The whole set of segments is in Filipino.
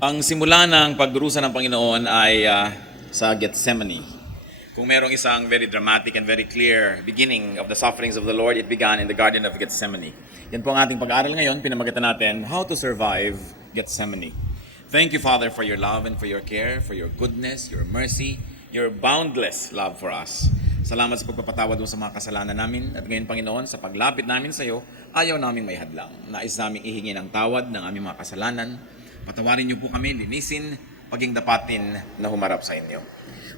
Ang simula ng pagdurusa ng Panginoon ay sa Gethsemane. Kung merong isang very dramatic and very clear beginning of the sufferings of the Lord, it began in the Garden of Gethsemane. Yan po ang ating pag-aaral ngayon. Pinamagatan natin, How to Survive Gethsemane. Thank you, Father, for your love and for your care, for your goodness, your mercy, your boundless love for us. Salamat sa pagpapatawad mo sa mga kasalanan namin. At ngayon, Panginoon, sa paglapit namin sa iyo, ayaw naming may hadlang. Nais naming ihingi ng tawad ng aming mga kasalanan. Patawarin niyo po kami, linisin, paging dapatin na humarap sa inyo.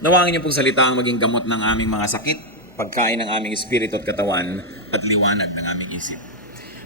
Nawangin niyo pong salita ang maging gamot ng aming mga sakit, pagkain ng aming espiritu at katawan, at liwanag ng aming isip.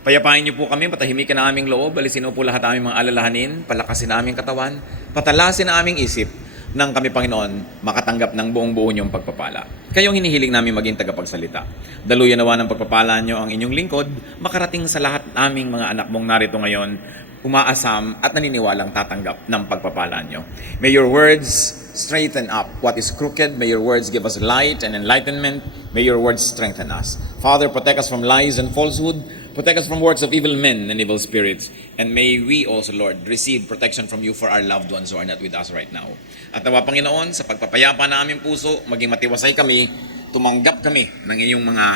Payapain niyo po kami, patahimikan ang aming loob, alisin po lahat ang aming mga alalahanin, palakasin ang aming katawan, patalasin ang aming isip, nang kami, Panginoon, makatanggap ng buong-buo niyong pagpapala. Kayong hinihiling namin maging tagapagsalita. Daluyan nawa ng pagpapala niyo ang inyong lingkod, makarating sa lahat naming mga anak mong narito ngayon, umaasam at naniniwalang tatanggap ng pagpapala niyo. May your words straighten up what is crooked. May your words give us light and enlightenment. May your words strengthen us. Father, protect us from lies and falsehood. Protect us from works of evil men and evil spirits. And may we also, Lord, receive protection from you for our loved ones who are not with us right now. At nawa, Panginoon, sa pagpapayapa na aming puso, maging matiwasay kami, tumanggap kami ng iyong mga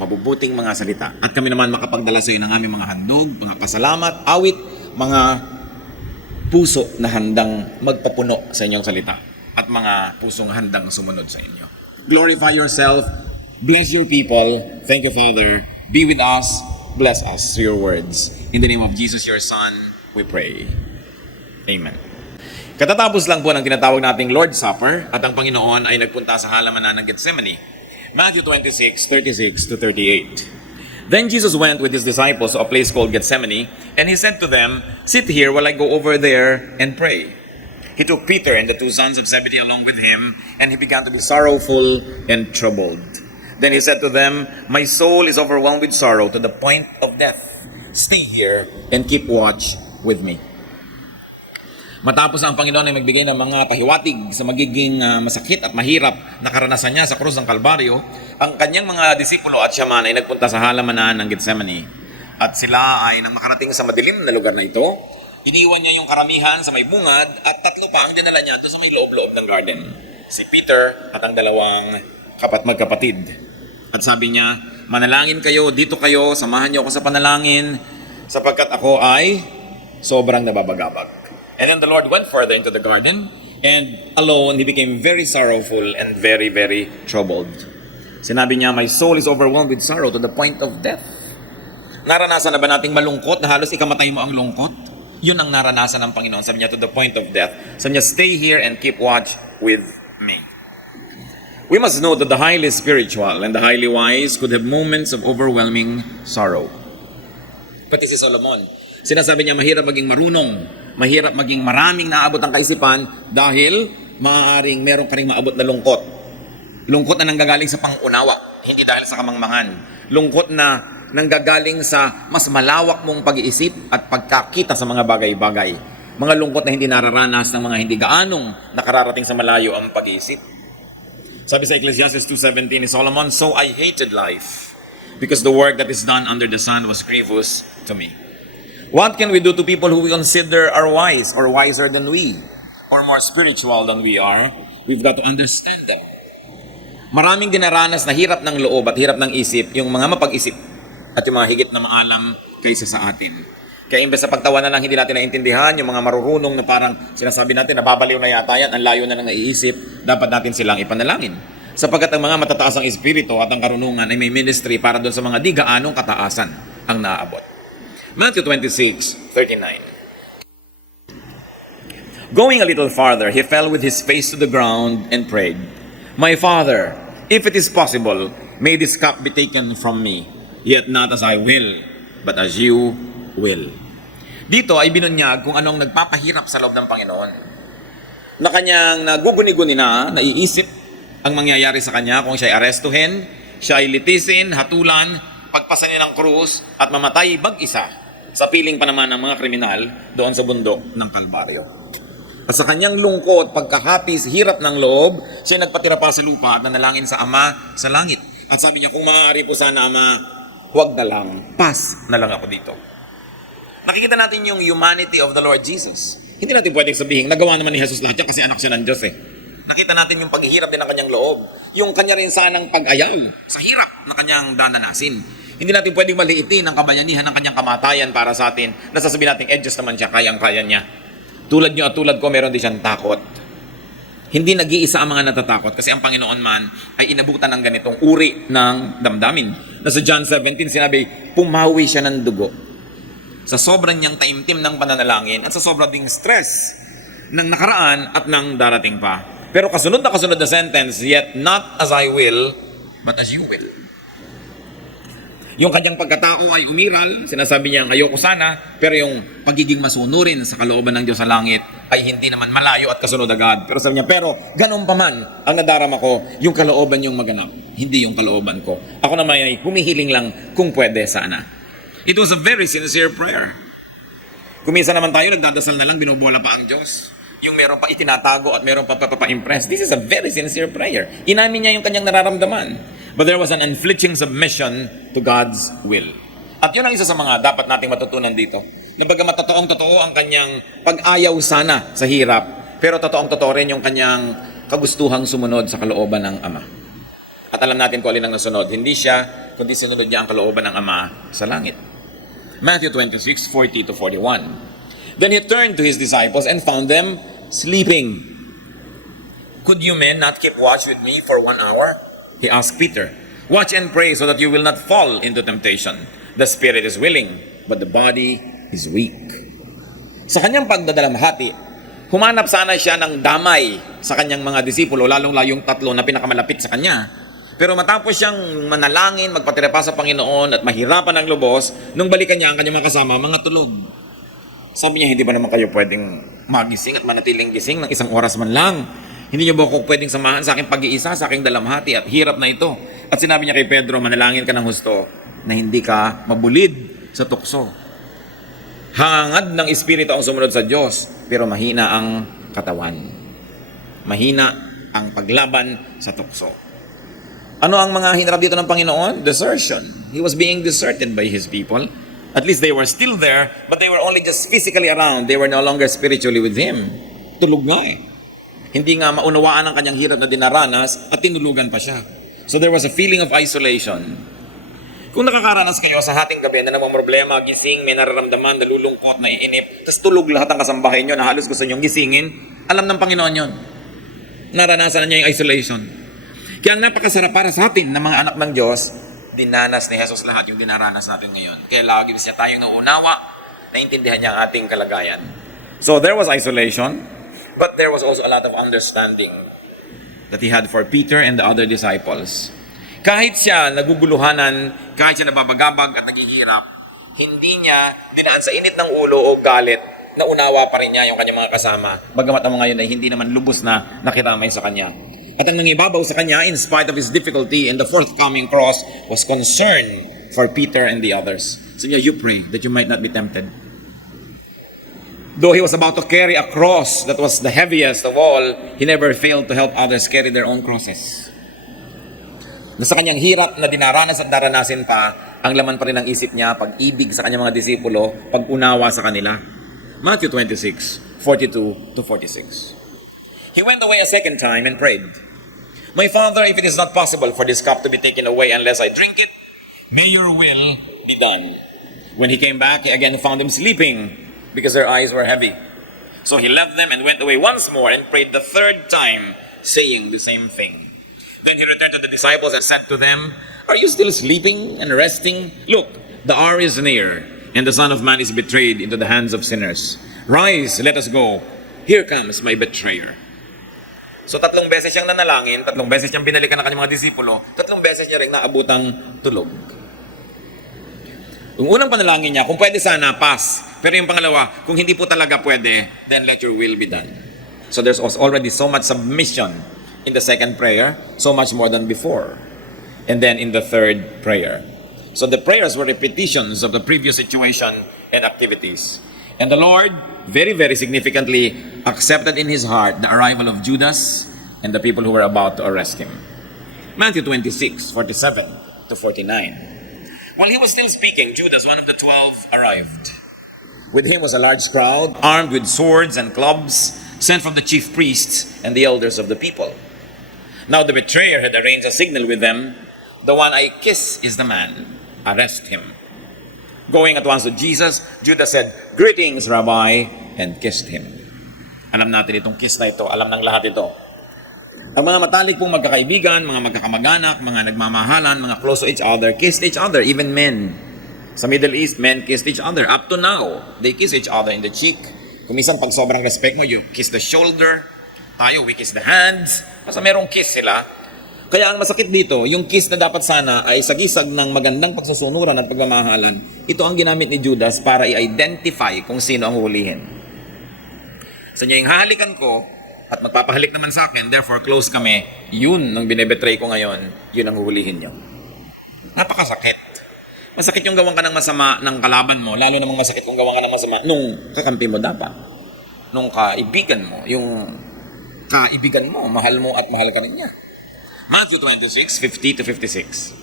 mabubuting mga salita. At kami naman makapagdala sa iyo ng aming mga handog, mga pasalamat, awit, mga puso na handang magpapuno sa inyong salita at mga pusong handang sumunod sa inyo. Glorify yourself. Bless your people. Thank you, Father. Be with us. Bless us through your words. In the name of Jesus, your Son, we pray. Amen. Katatapos lang po ng tinatawag nating Lord's Supper at ang Panginoon ay nagpunta sa halamanan ng Gethsemane. Matthew 26:36-38. Then Jesus went with his disciples to a place called Gethsemane, and he said to them, "Sit here while I go over there and pray." He took Peter and the two sons of Zebedee along with him, and he began to be sorrowful and troubled. Then he said to them, "My soul is overwhelmed with sorrow to the point of death. Stay here and keep watch with me." Matapos ang Panginoon ay magbigay ng mga pahiwatig sa magiging masakit at mahirap na karanasan niya sa krus ng Kalbaryo, ang kanyang mga disipulo at siya man ay nagpunta sa halamanan ng Gethsemane. At sila ay nang makarating sa madilim na lugar na ito, iniwan niya yung karamihan sa may bungad at tatlo pa ang dinala niya doon sa may loob-loob ng garden. Si Peter at ang dalawang magkapatid. At sabi niya, "Manalangin kayo, dito kayo, samahan niyo ako sa panalangin, sapagkat ako ay sobrang nababagabag." And then the Lord went further into the garden, and alone, he became very sorrowful and very, very troubled. Sinabi niya, "My soul is overwhelmed with sorrow to the point of death." Naranasan na ba nating malungkot na halos ikamatay mo ang lungkot? Yun ang naranasan ng Panginoon. Sabi niya, to the point of death. Sabi niya, "Stay here and keep watch with me." We must know that the highly spiritual and the highly wise could have moments of overwhelming sorrow. Pati si Solomon, sinasabi niya, mahirap maging marunong, mahirap maging maraming naabot ang kaisipan dahil maaaring meron ka ring maabot na lungkot. Lungkot na nanggagaling sa pangunawa, hindi dahil sa kamangmangan. Lungkot na nanggagaling sa mas malawak mong pag-iisip at pagkakita sa mga bagay-bagay. Mga lungkot na hindi nararanas ng mga hindi gaanong nakararating sa malayo ang pag-iisip. Sabi sa Ecclesiastes 2:17 ni Solomon, "So I hated life, because the work that is done under the sun was grievous to me." What can we do to people who we consider are wise or wiser than we or more spiritual than we are? We've got to understand them. Maraming dinaranas na hirap ng loob at hirap ng isip yung mga mapag-isip at yung mga higit na maalam kaysa sa atin. Kaya imbes sa pagtawanan lang hindi natin naintindihan yung mga marurunong na parang sinasabi natin nababaliw na yata yan, ang layo na ng naiisip, dapat natin silang ipanalangin. Sapagkat ang mga matataas ang espiritu at ang karunungan ay may ministry para doon sa mga di gaanong kataasan ang naaabot. Matthew 26:39. Going a little farther, he fell with his face to the ground and prayed, "My Father, if it is possible, may this cup be taken from me. Yet not as I will, but as you will." Dito ay binunyag kung anong nagpapahirap sa loob ng Panginoon. Na kanyang naguguni-guni na, naiisip ang mangyayari sa kanya kung siya ay arestuhin, siya ay litisin, hatulan, pagpasanin ng krus at mamatay mag-isa sa piling pa naman ng mga kriminal doon sa bundok ng Kalbaryo. At sa kanyang lungkot, pagkahapis, hirap ng loob, siya nagpatira pa sa lupa at nanalangin sa Ama sa langit. At sabi niya, "Kung maaari po sana, Ama, huwag na lang, pass na lang ako dito." Nakikita natin yung humanity of the Lord Jesus. Hindi natin pwedeng sabihin, nagawa naman ni Jesus lahat yan kasi anak siya ng Diyos eh. Nakita natin yung paghihirap din ng kanyang loob. Yung kanya rin sanang pag-ayaw sa hirap na kanyang dananasin. Hindi natin pwedeng maliitin ang kabayanihan ng kanyang kamatayan para sa atin. Nasasabihin natin, Diyos naman siya, kayang-kaya niya. Tulad niyo at tulad ko, meron din siyang takot. Hindi nag-iisa ang mga natatakot kasi ang Panginoon man ay inabutan ng ganitong uri ng damdamin. Nasa John 17, sinabi, pumawi siya ng dugo. Sa sobrang niyang taimtim ng pananalangin at sa sobrang ding stress ng nakaraan at ng darating pa. Pero kasunod na sentence, yet not as I will, but as you will. Yung kanyang pagkatao ay umiral, sinasabi niya, ayoko sana, pero yung pagiging masunurin sa kalooban ng Diyos sa langit ay hindi naman malayo at kasunod agad. Pero sabi niya, pero ganun pa man, ang nadarama ko, yung kalooban yung maganap, hindi yung kalooban ko. Ako naman ay humihiling lang kung pwede sana. It was a very sincere prayer. Kung minsan naman tayo, nagdadasal na lang, binubola pa ang Diyos. Yung meron pa itinatago at meron pa pa-impress. This is a very sincere prayer. Inamin niya yung kanyang nararamdaman. But there was an unflinching submission to God's will. At yun ang isa sa mga dapat nating matutunan dito. Na bagamat totoong-totoo ang kanyang pag-ayaw sana sa hirap, pero totoong-totoo rin yung kanyang kagustuhang sumunod sa kalooban ng Ama. At alam natin kung alin ang nasunod. Hindi siya, kundi sinunod niya ang kalooban ng Ama sa langit. Matthew 26:40-41. Then he turned to his disciples and found them sleeping. Could you men not keep watch with me for 1 hour? He asked Peter. Watch and pray so that you will not fall into temptation. The spirit is willing, but the body is weak. Sa kanyang pagdadalamhati, humanap sana siya ng damay sa kanyang mga disipulo, lalong-layong 3 na pinakamalapit sa kanya. Pero matapos siyang manalangin, magpatira pa sa Panginoon at mahirapan ng lubos, nung balikan niya ang kanyang mga kasama, mga tulog. Sabi niya, hindi ba naman kayo pwedeng magising at manatiling gising ng 1 oras man lang? Hindi niyo ba ako pwedeng samahan sa aking pag-iisa, sa aking dalamhati at hirap na ito? At sinabi niya kay Pedro, manalangin ka ng husto na hindi ka mabulid sa tukso. Hangad ng Espiritu ang sumunod sa Diyos, pero mahina ang katawan. Mahina ang paglaban sa tukso. Ano ang mga hinarap dito ng Panginoon? Desertion. He was being deserted by His people. At least they were still there, but they were only just physically around. They were no longer spiritually with Him. Tulog nga eh. Hindi nga maunawaan ang kanyang hirap na dinaranas at tinulugan pa siya. So there was a feeling of isolation. Kung nakakaranas kayo sa hating gabi na namang problema, gising, may nararamdaman, nalulungkot, naiinip, tapos tulog lahat ang kasambahay nyo na halos gusto nyong gisingin, alam ng Panginoon yon. Naranasan na niya yung isolation. Kaya ang napakasarap para sa atin na mga anak ng Diyos, dinanas ni Jesus lahat yung dinaranas natin ngayon. Kaya lagi siya tayong nauunawa, naintindihan niya ang ating kalagayan. So there was isolation, but there was also a lot of understanding that He had for Peter and the other disciples. Kahit siya naguguluhanan, kahit siya nababagabag at naghihirap, hindi niya dinaan sa init ng ulo o galit, naunawa pa rin niya yung kanyang mga kasama, bagamat ang mga yun ay hindi naman lubos na nakiramay sa kanya. At ang nangibabaw sa kanya, in spite of his difficulty and the forthcoming cross, was concern for Peter and the others. So yeah, you pray that you might not be tempted. Though he was about to carry a cross that was the heaviest of all, he never failed to help others carry their own crosses. Na sa kanyang hirap na dinaranas at daranasin pa, ang laman pa rin ng isip niya, pag-ibig sa kanyang mga disipulo, pag-unawa sa kanila. Matthew 26:42-46. He went away a second time and prayed, My Father, if it is not possible for this cup to be taken away unless I drink it, may your will be done. When he came back, he again found them sleeping because their eyes were heavy. So he left them and went away once more and prayed the 3rd time, saying the same thing. Then he returned to the disciples and said to them, Are you still sleeping and resting? Look, the hour is near, and the Son of Man is betrayed into the hands of sinners. Rise, let us go. Here comes my betrayer. So 3 beses siyang nanalangin, 3 beses siyang binalikan ng kanyang mga disipulo, 3 beses niya rin naabutang tulog. Yung unang panalangin niya, kung pwede sana, pass. Pero yung pangalawa, kung hindi po talaga pwede, then let your will be done. So there's already so much submission in the second prayer, so much more than before. And then in the 3rd prayer. So the prayers were repetitions of the previous situation and activities. And the Lord, very, very significantly, accepted in His heart the arrival of Judas and the people who were about to arrest Him. Matthew 26:47-49. While He was still speaking, Judas, one of the 12, arrived. With him was a large crowd, armed with swords and clubs, sent from the chief priests and the elders of the people. Now the betrayer had arranged a signal with them. The one I kiss is the man. Arrest him. Going at once to Jesus, Judas said, "Greetings, Rabbi," and kissed him. Alam natin itong kiss na ito. Alam ng lahat ito. Ang mga matalik pong magkakaibigan, mga magkakamag-anak, mga nagmamahalan, mga close to each other, kissed each other, even men. Sa Middle East, men kissed each other. Up to now, they kiss each other in the cheek. Kung minsan pag sobrang respect mo, you kiss the shoulder. Tayo, we kiss the hands. Basta merong kiss sila. Kaya ang masakit dito, yung kiss na dapat sana ay sagisag ng magandang pagsusunuran at pagmamahalan. Ito ang ginamit ni Judas para i-identify kung sino ang hulihin. Sa niya yung hahalikan ko at magpapahalik naman sa akin, therefore close kami, yun ang binebetray ko ngayon, yun ang huhulihin niyo. Napakasakit. Masakit yung gawan ka ng masama ng kalaban mo, lalo namang masakit kung gawan ka ng masama nung kakampi mo dapat. Nung kaibigan mo, yung kaibigan mo, mahal mo at mahal ka rin niya. Matthew 26:50-56.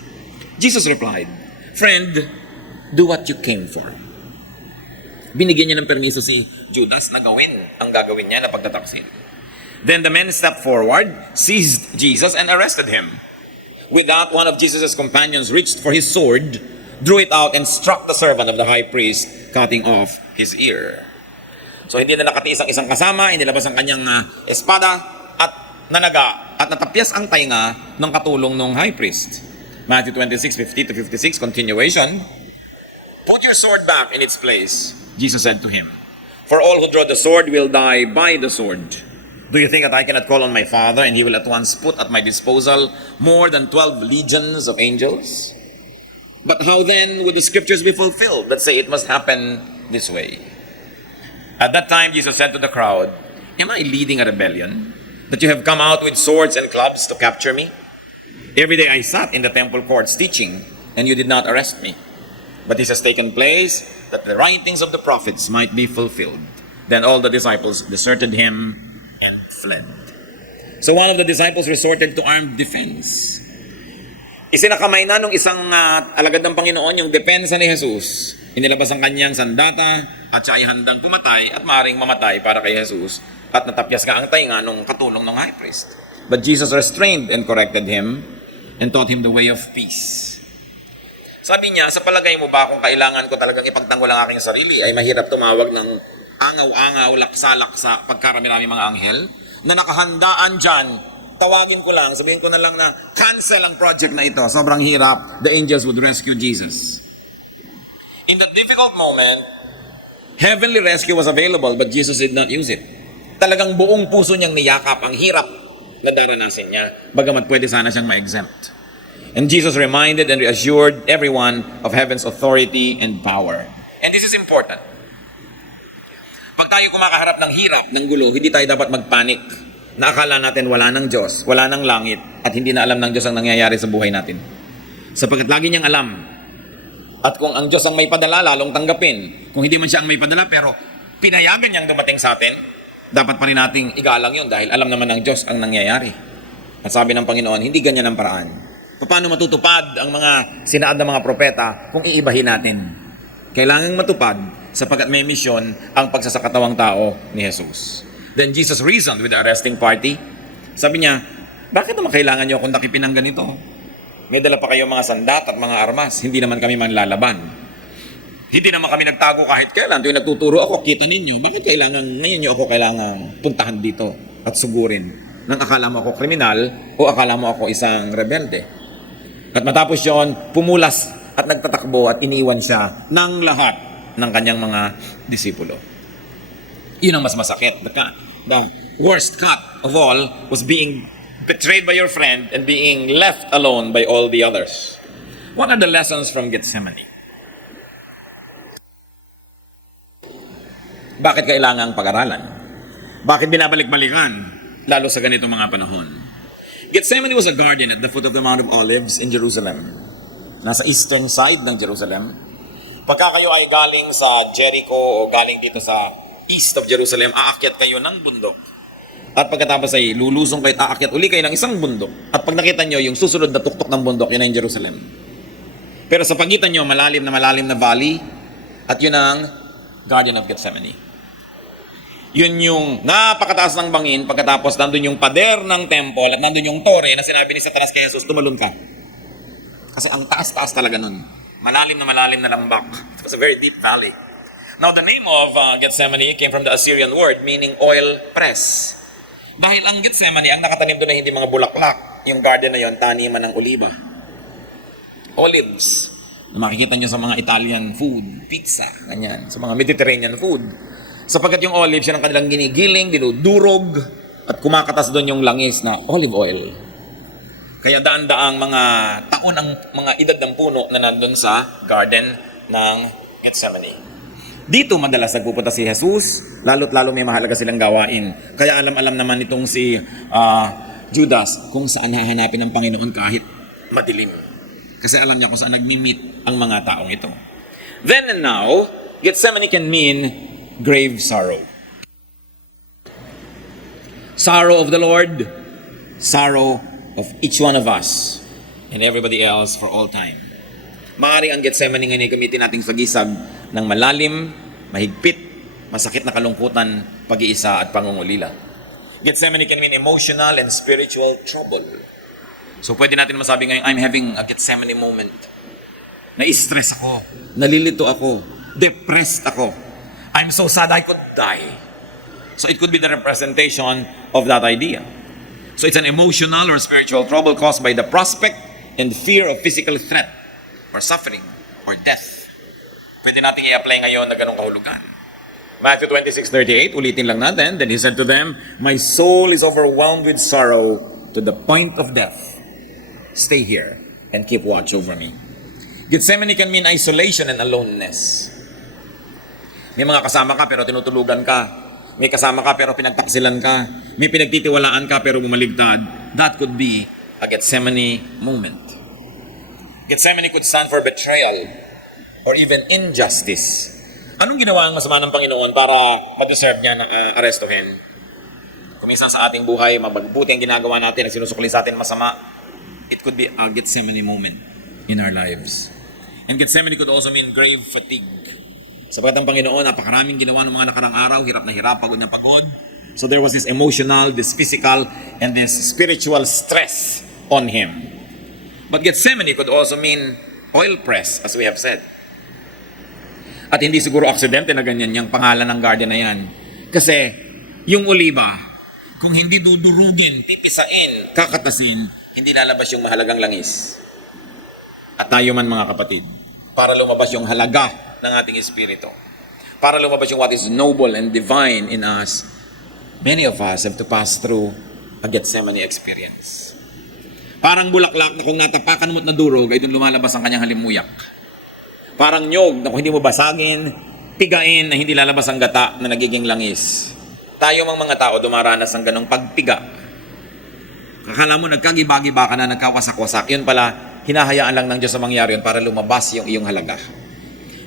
Jesus replied, "Friend, do what you came for." Binigyan niya ng permiso si Judas na gawin ang gagawin niya na pagtataksil. Then the men stepped forward, seized Jesus, and arrested him. With that, one of Jesus' companions reached for his sword, drew it out, and struck the servant of the high priest, cutting off his ear. So hindi na nakatiis ang isang kasama, inilabas ang kanyang espada, at nanaga, at natapyas ang tainga ng katulong ng high priest. Matthew 26:50-56, continuation. "Put your sword back in its place," Jesus said to him. "For all who draw the sword will die by the sword. Do you think that I cannot call on my Father, and he will at once put at my disposal more than 12 legions of angels? But how then would the scriptures be fulfilled that say it must happen this way?" At that time, Jesus said to the crowd, "Am I leading a rebellion, that you have come out with swords and clubs to capture me? Every day I sat in the temple courts teaching, and you did not arrest me. But this has taken place, that the writings of the prophets might be fulfilled." Then all the disciples deserted him and fled. So one of the disciples resorted to armed defense. Isinakamay na nung isang alagad ng Panginoon yung depensa ni Jesus. Inilabas ang kanyang sandata at siya ay handang pumatay at maaaring mamatay para kay Jesus, at natapyas ka ang tainga nung katulong ng high priest. But Jesus restrained and corrected him and taught him the way of peace. Sabi niya, sa palagay mo ba kung kailangan ko talagang ipagtanggol ang aking sarili, ay mahirap tumawag ng angaw-angaw, laksa-laksa, pagkarami-rami mga anghel na nakahandaan dyan? Tawagin ko lang, sabihin ko na lang na cancel ang project na ito. Sobrang hirap. The angels would rescue Jesus. In that difficult moment, heavenly rescue was available, but Jesus did not use it. Talagang buong puso niyang niyakap ang hirap na daranasin niya, bagamat pwede sana siyang ma-exempt. And Jesus reminded and reassured everyone of heaven's authority and power. And this is important. Pag tayo kumakaharap ng hirap, ng gulo, hindi tayo dapat magpanik na akala natin wala ng Diyos, wala ng langit, at hindi na alam ng Diyos ang nangyayari sa buhay natin. Sapagkat lagi niyang alam. At kung ang Diyos ang may padala, lalong tanggapin. Kung hindi man siya ang may padala, pero pinayagan niyang dumating sa atin, dapat pa rin nating igalang yun dahil alam naman ng Diyos ang nangyayari. At sabi ng Panginoon, hindi ganyan ang paraan. Paano matutupad ang mga sinaad ng mga propeta kung iibahin natin? Kailangang matupad sapagkat may misyon ang pagsasakatawang tao ni Jesus. Then Jesus reasoned with the arresting party. Sabi niya, bakit naman kailangan niyo akong takipin ng ganito? May dala pa kayo mga sandat at mga armas. Hindi naman kami manlalaban. Hindi naman kami nagtago kahit kailan. Tuwing nagtuturo ako, kita ninyo. Bakit ngayon niyo ako kailangan puntahan dito at sugurin? Nang akala mo ako kriminal o akala mo ako isang rebelde? At matapos yon, pumulas at nagtatakbo at iniwan siya ng lahat ng kanyang mga disipulo. Yun ang mas masakit. The worst cut of all was being betrayed by your friend and being left alone by all the others. What are the lessons from Gethsemane? Bakit kailangang pag-aralan? Bakit binabalik-balikan? Lalo sa ganitong mga panahon. Gethsemane was a garden at the foot of the Mount of Olives in Jerusalem. Nasa eastern side ng Jerusalem. Pagka kayo ay galing sa Jericho o galing dito sa east of Jerusalem, aakyat kayo ng bundok. At pagkatapos ay lulusong kayo at aakyat uli kayo ng isang bundok. At pag nakita nyo yung susunod na tuktok ng bundok, yun ang Jerusalem. Pero sa pagitan nyo, malalim na valley, at yun ang Garden of Gethsemane. Yun yung napakataas ng bangin, pagkatapos nandun yung pader ng temple at nandun yung tore na sinabi ni Satanas kay Jesus, tumalon ka. Kasi ang taas-taas talaga nun. Malalim na lambak. It was a very deep valley. Now the name of Gethsemane came from the Assyrian word meaning oil press. Dahil ang Gethsemane, ang nakatanim doon ay hindi mga bulaklak. Yung garden na yon, taniman ng oliba. Olives. Na makikita nyo sa mga Italian food, pizza, ganyan. Sa mga Mediterranean food. Sapagkat yung olives, yan ang kanilang ginigiling, dinudurog, at kumakatas doon yung langis na olive oil. Kaya daan-daang mga taon ang mga edad ng puno na nandun sa garden ng Gethsemane. Dito madalas nagpupunta si Jesus, lalo't lalo may mahalaga silang gawain. Kaya alam-alam naman itong si Judas kung saan hahanapin ng Panginoon kahit madilim. Kasi alam niya kung saan nagmi-meet ang mga taong ito. Then and now, Gethsemane can mean grave sorrow. Sorrow of the Lord, sorrow of each one of us and everybody else for all time. Maaari ang Gethsemane ngayon ay gamitin nating sagisag ng malalim, mahigpit, masakit na kalungkutan, pag-iisa at pangungulila. Gethsemane can mean emotional and spiritual trouble. So pwede natin masabi ngayon, I'm having a Gethsemane moment. Na-stress ako, nalilito ako, depressed ako. I'm so sad I could die. So it could be the representation of that idea. So it's an emotional or spiritual trouble caused by the prospect and fear of physical threat or suffering or death. Pwede natin i-apply ngayon na ganong kahulugan. Matthew 26:38, ulitin lang natin. Then he said to them, my soul is overwhelmed with sorrow to the point of death. Stay here and keep watch over me. Gethsemane can mean isolation and aloneness. May mga kasama ka pero tinutulugan ka. May kasama ka pero pinagtaksilan ka. May pinagtitiwalaan ka pero bumaligtad. That could be a Gethsemane moment. Gethsemane could stand for betrayal or even injustice. Anong ginawa ang masama ng Panginoon para ma-deserve niya na arestuhin? Kung minsan sa ating buhay, mabuti ang ginagawa natin at sinusukli sa atin masama, it could be a Gethsemane moment in our lives. And Gethsemane could also mean grave fatigue. Sapagat ang Panginoon, napakaraming ginawa ng mga nakarang araw, hirap na hirap, pagod na pagod. So there was this emotional, this physical, and this spiritual stress on Him. But Gethsemane could also mean oil press, as we have said. At hindi siguro aksidente na ganyan yung pangalan ng garden na yan. Kasi yung oliba, kung hindi dudurugin, pipisain, kakatasin, hindi lalabas yung mahalagang langis. At tayo man mga kapatid, para lumabas yung halaga ng ating espiritu, para lumabas yung what is noble and divine in us, many of us have to pass through a Gethsemane experience. Parang bulaklak na kung natapakan mo at nadurog, ay doon lumalabas ang kanyang halimuyak. Parang nyog na kung hindi mo basagin, pigain na hindi lalabas ang gata na nagiging langis. Tayo mga tao dumaranas ng ganong pagpiga. Kakala mo nagkagiba-giba ka na, nagkawasak-wasak. Yun pala, hinahayaan lang ng Diyos sa mangyari yun para lumabas yung iyong halaga.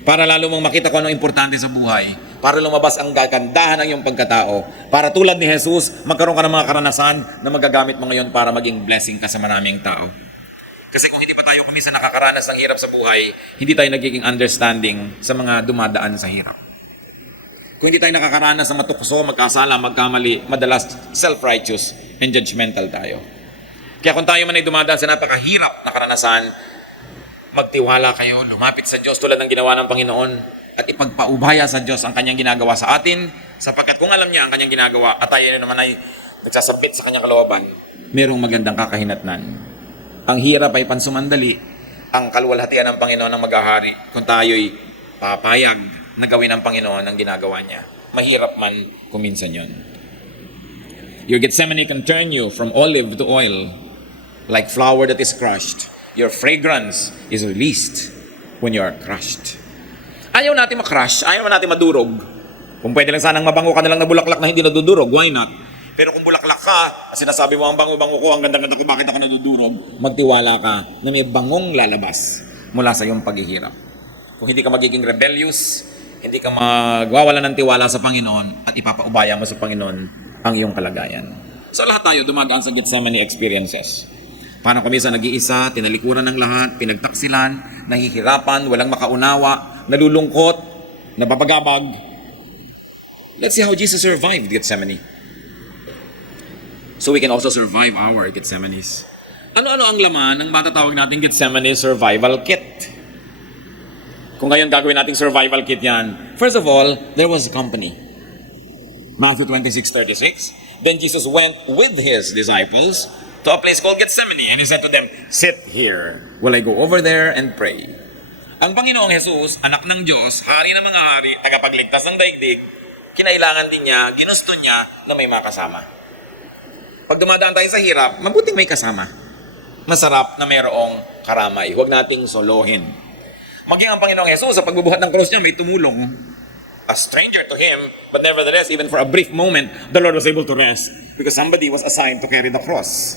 Para lalo mong makita kung anong importante sa buhay. Para lumabas ang gagandahan ng iyong pagkatao. Para tulad ni Jesus, magkaroon ka ng mga karanasan na magagamit mo ngayon para maging blessing ka sa maraming tao. Kasi kung hindi pa tayo kumisa nakakaranas ng hirap sa buhay, hindi tayo nagiging understanding sa mga dumadaan sa hirap. Kung hindi tayo nakakaranas ng matukso, magkasala, magkamali, madalas self-righteous and judgmental tayo. Kaya kung tayo man ay dumadaan sa napakahirap na karanasan, magtiwala kayo, lumapit sa Diyos tulad ng ginawa ng Panginoon at ipagpaubaya sa Diyos ang kanyang ginagawa sa atin, sapagkat kung alam niya ang kanyang ginagawa at tayo naman ay nagsasapit sa kanyang kalooban, mayroong magandang kakahinatnan. Ang hirap ay pansumandali, ang kaluwalhatian ng Panginoon ang maghahari kung tayo'y papayag na gawin ng Panginoon ang ginagawa niya. Mahirap man kung minsan yun. Your Gethsemane can turn you from olive to oil, like flour that is crushed. Your fragrance is released when you are crushed. Ayaw natin makrush, ayaw natin madurog. Kung pwede lang sanang mabango ka na lang na bulaklak na hindi nadudurog, why not? Pero kung bulaklak ka, sinasabi mo ang bango-bango ko, ang ganda-ganda ko, bakit ako nadudurog? Magtiwala ka na may bangong lalabas mula sa iyong paghihirap. Kung hindi ka magiging rebellious, hindi ka magwawala ng tiwala sa Panginoon at ipapaubaya mo sa Panginoon ang iyong kalagayan. So lahat tayo dumadaan sa Gethsemane experiences. Paano kung minsan nag-iisa, tinalikuran ng lahat, pinagtaksilan, nahihirapan, walang makaunawa, nalulungkot, napapagabag. Let's see how Jesus survived Gethsemane. So we can also survive our Gethsemanes. Ano-ano ang laman ng matatawag nating Gethsemane Survival Kit? Kung ngayon gagawin nating survival kit yan, first of all, there was company. Matthew 26:36. Then Jesus went with his disciples to a place called Gethsemane, and he said to them, "Sit here while I go over there and pray." Ang Panginoong Jesus, anak ng Diyos, hari ng mga hari, tagapagligtas ng daigdig, kinailangan din niya, ginusto niya na may makasama. Pag dumadaan tayo sa hirap, mabuting may kasama. Masarap na mayroong karamay. Huwag nating solohin. Maging ang Panginoong Jesus, sa pagbubuhat ng cross niya, may tumulong. A stranger to him, but nevertheless, even for a brief moment, the Lord was able to rest because somebody was assigned to carry the cross.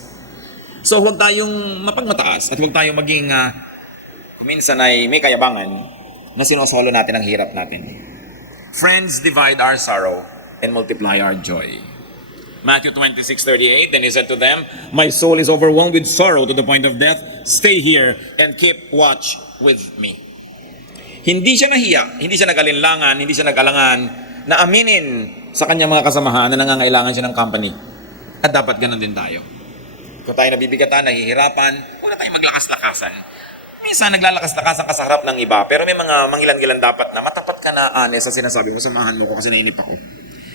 So huwag tayong mapagmataas at huwag tayong maging kuminsan ay may kayabangan na sinosolo natin ang hirap natin. Friends divide our sorrow and multiply our joy. Matthew 26:38, then he said to them, "My soul is overwhelmed with sorrow to the point of death. Stay here and keep watch with me." Hindi siya nahiya, hindi siya nag-alinlangan, hindi siya nag-alangan na aminin sa kanyang mga kasamahan na nangangailangan siya ng company. At dapat ganun din tayo. Kung tayo nabibigatan, nahihirapan, huwag na tayong maglakas-lakasan. Minsan naglalakas-lakasan ka sa harap ng iba, pero may mga mangilan-gilan dapat na matapat ka na honest sa sinasabi mo, samahan mo ko kasi nainip ako.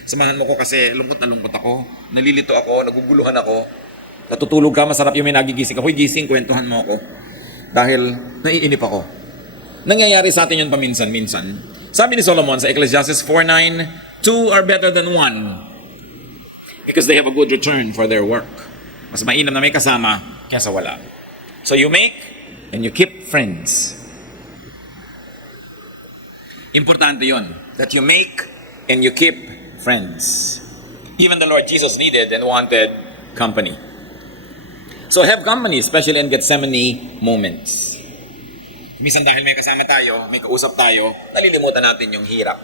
Samahan mo ko kasi lungkot na lungkot ako, nalilito ako, naguguluhan ako, natutulog ka, masarap yung may nagigising ka. Hoy, gising, kwentuhan mo ako. Dahil naiinip ako. Nangyayari sa atin yun paminsan-minsan. Sabi ni Solomon sa Ecclesiastes 4:9, "Two are better than one because they have a good return for their work." Mas mainam na may kasama kaysa wala. So you make and you keep friends. Importante yon, that you make and you keep friends. Even the Lord Jesus needed and wanted company. So have company, especially in Gethsemane moments. Minsan dahil may kasama tayo, may kausap tayo, nalilimutan natin yung hirap.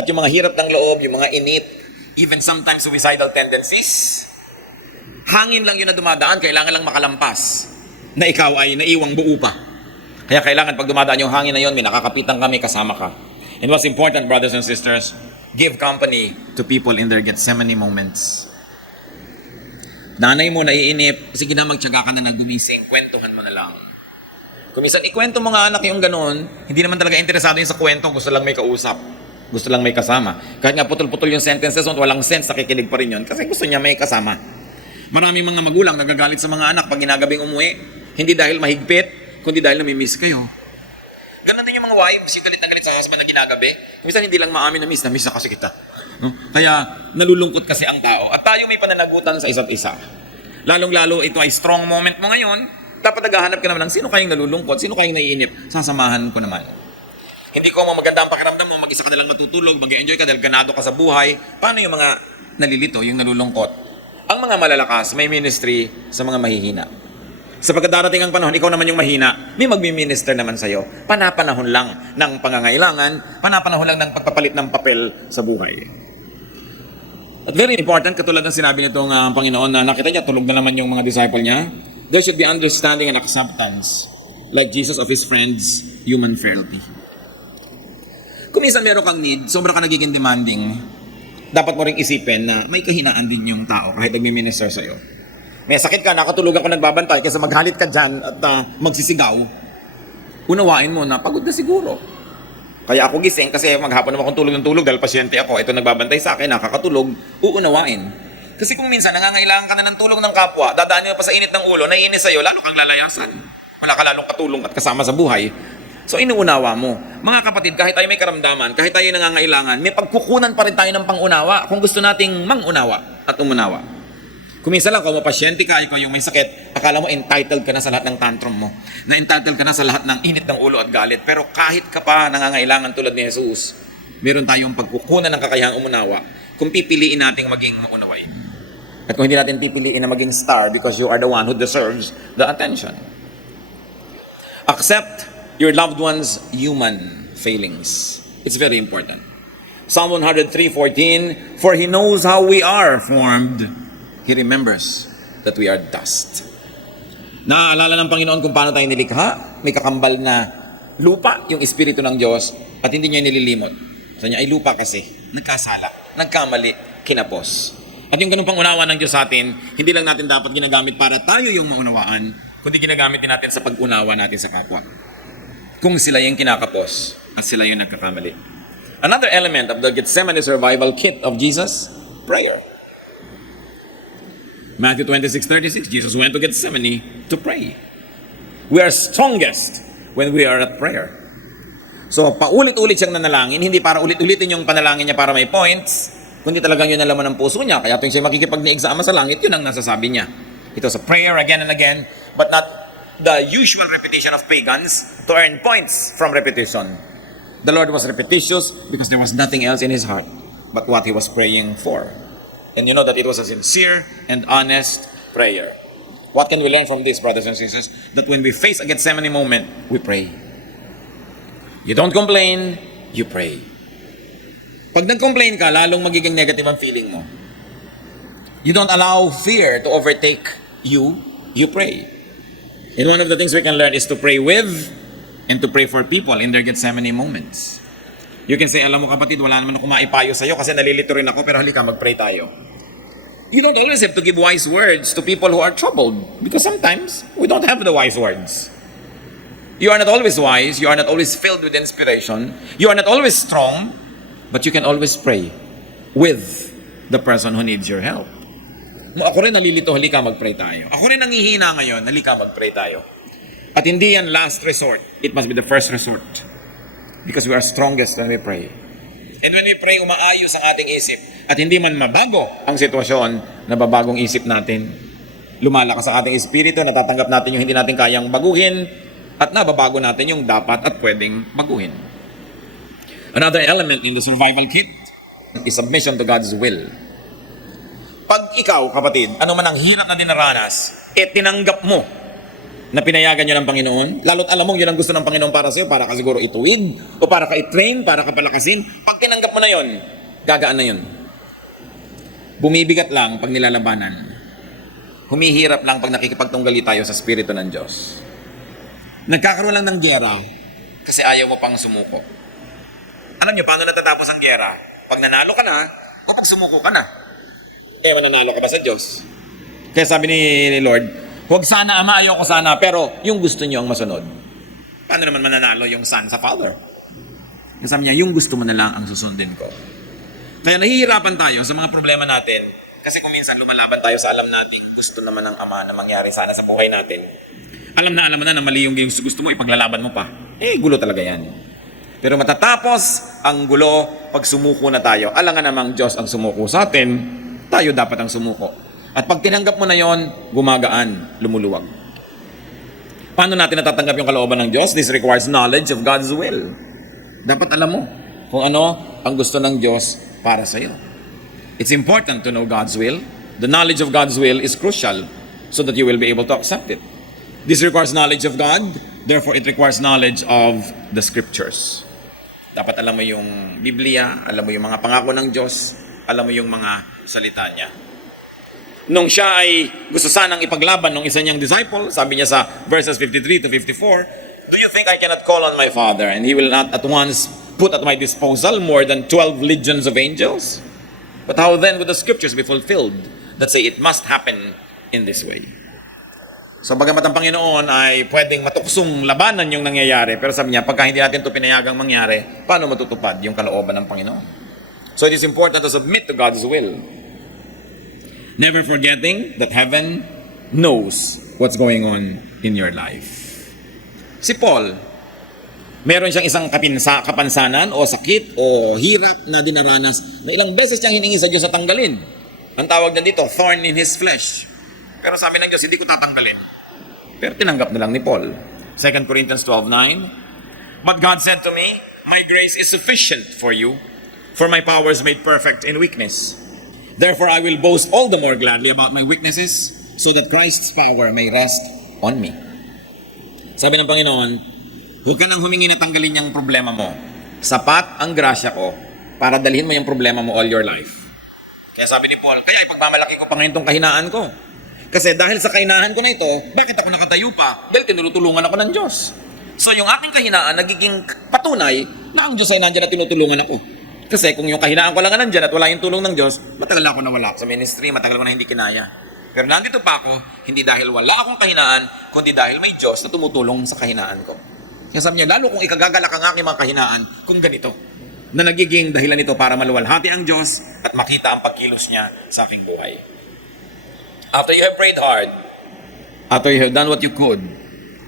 At yung mga hirap ng loob, yung mga init, even sometimes suicidal tendencies, hangin lang yun na dumadaan, kailangan lang makalampas na ikaw ay naiwang buo pa. Kaya kailangan pag dumadaan yung hangin na yun, may nakakapitan kami, kasama ka. And what's important, brothers and sisters, give company to people in their Gethsemane moments. Nanay mo naiinip, sige na magtiyaga ka na gumising, kwentuhan mo na lang. Kumisan, ikwento mo nga anak yung ganun, hindi naman talaga interesado yun sa kwento, gusto lang may kausap, gusto lang may kasama. Kahit nga putol-putol yung sentences, walang sense, nakikinig pa rin yun, kasi gusto niya may kasama. Maraming mga magulang nagagalit sa mga anak pag ginagabing umuwi, hindi dahil mahigpit, kundi dahil namimiss kayo. Ganun din yung mga wives, galit na galit sa husband na ginagabi. Kumisan hindi lang maamin na miss na kasi kita. No? Kaya nalulungkot kasi ang tao. At tayo may pananagutan sa isa't isa. Lalong-lalo ito ay strong moment mo ngayon, dapat naghahanap ka naman ng sino kayong nalulungkot, sino kayong naiinip, sasamahan ko naman. Hindi ko maganda ang pakiramdam mo, mag-isa ka nalang matutulog, mag-enjoy ka dahil ganado ka sa buhay. Paano yung mga nalilito, yung nalulungkot? Ang mga malalakas, may ministry sa mga mahihina. Sa pagdarating ang panahon, ikaw naman yung mahina, may magmi-minister naman sa'yo. Panapanahon lang ng pangangailangan, panapanahon lang ng pagpapalit ng papel sa buhay. At very important, katulad ng sinabi nitong Panginoon na nakita niya, tulog na naman yung mga disciple niya. There should be understanding and acceptance, like Jesus of his friends' human frailty. Kung minsan meron kang need, sobra ka nagiging demanding, dapat mo ring isipin na may kahinaan din yung tao kahit nagmi-minister sa'yo. May sakit ka, nakatulog ako nagbabantay, kaysa maghalit ka dyan at magsisigaw, unawain mo na pagod na siguro. Kaya ako gising kasi maghapon naman akong tulog ng tulog dahil pasyente ako, ito nagbabantay sa akin, nakakatulog, uunawain. Kasi kung minsan nangangailangan ka na ng tulong ng kapwa, dadaan mo pa sa init ng ulo, naiinis sa'yo, lalo kang lalayasan. Wala ka lalong katulong at kasama sa buhay. So inuunawa mo. Mga kapatid, kahit tayo may karamdaman, kahit tayo nangangailangan, may pagkukunan pa rin tayo ng pangunawa kung gusto nating mangunawa at umunawa. Kung minsan lang, kung mapasyente ka, ikaw yung may sakit, akala mo entitled ka na sa lahat ng tantrum mo. Na entitled ka na sa lahat ng init ng ulo at galit. Pero kahit ka pa nangangailangan tulad ni Jesus, meron tayong pagkukunan ng kakayahang umunawa kung pipiliin nating maging maunawain. At kung hindi natin pipiliin na maging star because you are the one who deserves the attention. Accept your loved one's human failings. It's very important. Psalm 103:14, "For He knows how we are formed. He remembers that we are dust." Naaalala ng Panginoon kung paano tayo nilikha. May kakambal na lupa, yung Espiritu ng Diyos, at hindi niya nililimot. Sabi niya, ay lupa kasi, nagkasala, nagkamali, kinapos. At yung ganung pangunawa ng Diyos sa atin, hindi lang natin dapat ginagamit para tayo yung maunawaan, kundi ginagamit din natin sa pag-unawa natin sa kapwa. Kung sila yung kinakapos at sila yung nagkakamali. Another element of the Gethsemane survival kit of Jesus, prayer. Matthew 26:36, Jesus went to Gethsemane to pray. We are strongest when we are at prayer. So, paulit-ulit siyang nanalangin, hindi para ulit-ulitin yung panalangin niya para may points, kundi talagang yun ang laman ng puso niya. Kaya tuwing siya makikipag-ni-exama sa langit, yun ang nasasabi niya. It was a prayer again and again, but not the usual repetition of pagans to earn points from repetition. The Lord was repetitious because there was nothing else in His heart but what He was praying for. And you know that it was a sincere and honest prayer. What can we learn from this, brothers and sisters? That when we face a Gethsemane moment, we pray. You don't complain, you pray. Pag nag-complain ka, lalong magiging negative ang feeling mo. You don't allow fear to overtake you, you pray. And one of the things we can learn is to pray with and to pray for people in their Gethsemane moments. You can say, alam mo kapatid, wala naman ako maipayo sa'yo kasi nalilito rin ako, pero halika, mag-pray tayo. You don't always have to give wise words to people who are troubled because sometimes we don't have the wise words. You are not always wise, you are not always filled with inspiration, you are not always strong, but you can always pray with the person who needs your help. Ako rin nalilito, halika mag-pray tayo. Ako rin nangihina ngayon, halika mag-pray tayo. At hindi yan last resort, it must be the first resort. Because we are strongest when we pray. And when we pray, umaayos ang ating isip. At hindi man mabago ang sitwasyon, nababagong isip natin. Lumalakas ang ating espiritu, natatanggap natin yung hindi natin kayang baguhin, at nababago natin yung dapat at pwedeng baguhin. Another element in the survival kit is submission to God's will. Pag ikaw, kapatid, ano man ang hirap na dinaranas, tinanggap mo na pinayagan nyo ng Panginoon, lalo't alam mo yun ang gusto ng Panginoon para sa'yo, para ka siguro ituwid, o para ka i-train, para ka palakasin, pag tinanggap mo na yun, gagaan na yun. Bumibigat lang pag nilalabanan. Humihirap lang pag nakikipagtunggali tayo sa Espiritu ng Diyos. Nagkakaroon lang ng giyera kasi ayaw mo pang sumuko. Alam niyo, paano natatapos ang giyera? Pag nanalo ka na, o pag sumuko ka na. Mananalo ka ba sa Diyos? Kaya sabi ni Lord, huwag sana ama, ayaw ko sana, pero yung gusto niyo ang masunod. Paano naman mananalo yung son sa father? Kasi sabi niya, yung gusto mo na lang ang susundin ko. Kaya nahihirapan tayo sa mga problema natin kasi kung minsan lumalaban tayo sa alam natin gusto naman ng Ama na mangyari sana sa buhay natin. Alam mo na mali yung gusto mo, ipaglalaban mo pa. Gulo talaga yan. Pero matatapos ang gulo pag sumuko na tayo. Alam nga namang Diyos ang sumuko sa atin, tayo dapat ang sumuko. At pag tinanggap mo na yon, gumagaan, lumuluwag. Paano natin natatanggap yung kalooban ng Diyos? This requires knowledge of God's will. Dapat alam mo kung ano ang gusto ng Diyos para sa iyo. It's important to know God's will. The knowledge of God's will is crucial so that you will be able to accept it. This requires knowledge of God, therefore it requires knowledge of the Scriptures. Dapat alam mo yung Biblia, alam mo yung mga pangako ng Diyos, alam mo yung mga salita niya. Nung siya ay gusto sanang ipaglaban ng isa niyang disciple, sabi niya sa verses 53 to 54, "Do you think I cannot call on my Father and He will not at once put at my disposal more than 12 legions of angels? But how then would the Scriptures be fulfilled that say it must happen in this way?" So bagamat ang Panginoon ay pwedeng matuksong labanan yung nangyayari, pero sabi niya, pagka hindi natin ito pinayagang mangyari, paano matutupad yung kalooban ng Panginoon? So it is important to submit to God's will. Never forgetting that heaven knows what's going on in your life. Si Paul, meron siyang isang kapansanan o sakit o hirap na dinaranas na ilang beses siyang hiningi sa Diyos na tanggalin. Ang tawag na dito, thorn in his flesh. Pero sabi ng Diyos, hindi ko tatanggalin. Pero tinanggap na lang ni Paul. 2 Corinthians 12:9, "But God said to me, my grace is sufficient for you, for my power is made perfect in weakness. Therefore I will boast all the more gladly about my weaknesses, so that Christ's power may rest on me." Sabi ng Panginoon, huwag ka nang humingi na tanggalin yung problema mo. Sapat ang grasya ko para dalhin mo yung problema mo all your life. Kaya sabi ni Paul, kaya ipagmamalaki ko pa ngayon itong kahinaan ko. Kasi dahil sa kahinaan ko na ito, bakit ako nakatayo pa? Dahil tinutulungan ako ng Diyos. So yung aking kahinaan nagiging patunay na ang Diyos ay nandiyan na tinutulungan ako. Kasi kung yung kahinaan ko lang nga nandyan at wala yung tulong ng Diyos, matagal na ako nawala sa ministry, matagal ko na hindi kinaya. Pero nandito pa ako, hindi dahil wala akong kahinaan, kundi dahil may Diyos na tumutulong sa kahinaan ko. Kaya sabi niya, lalo kung ikagagalak ang aking mga kahinaan, kung ganito, na nagiging dahilan nito para maluwalhati ang Diyos at makita ang pagkilos niya sa aking buhay. After you have prayed hard, after you have done what you could,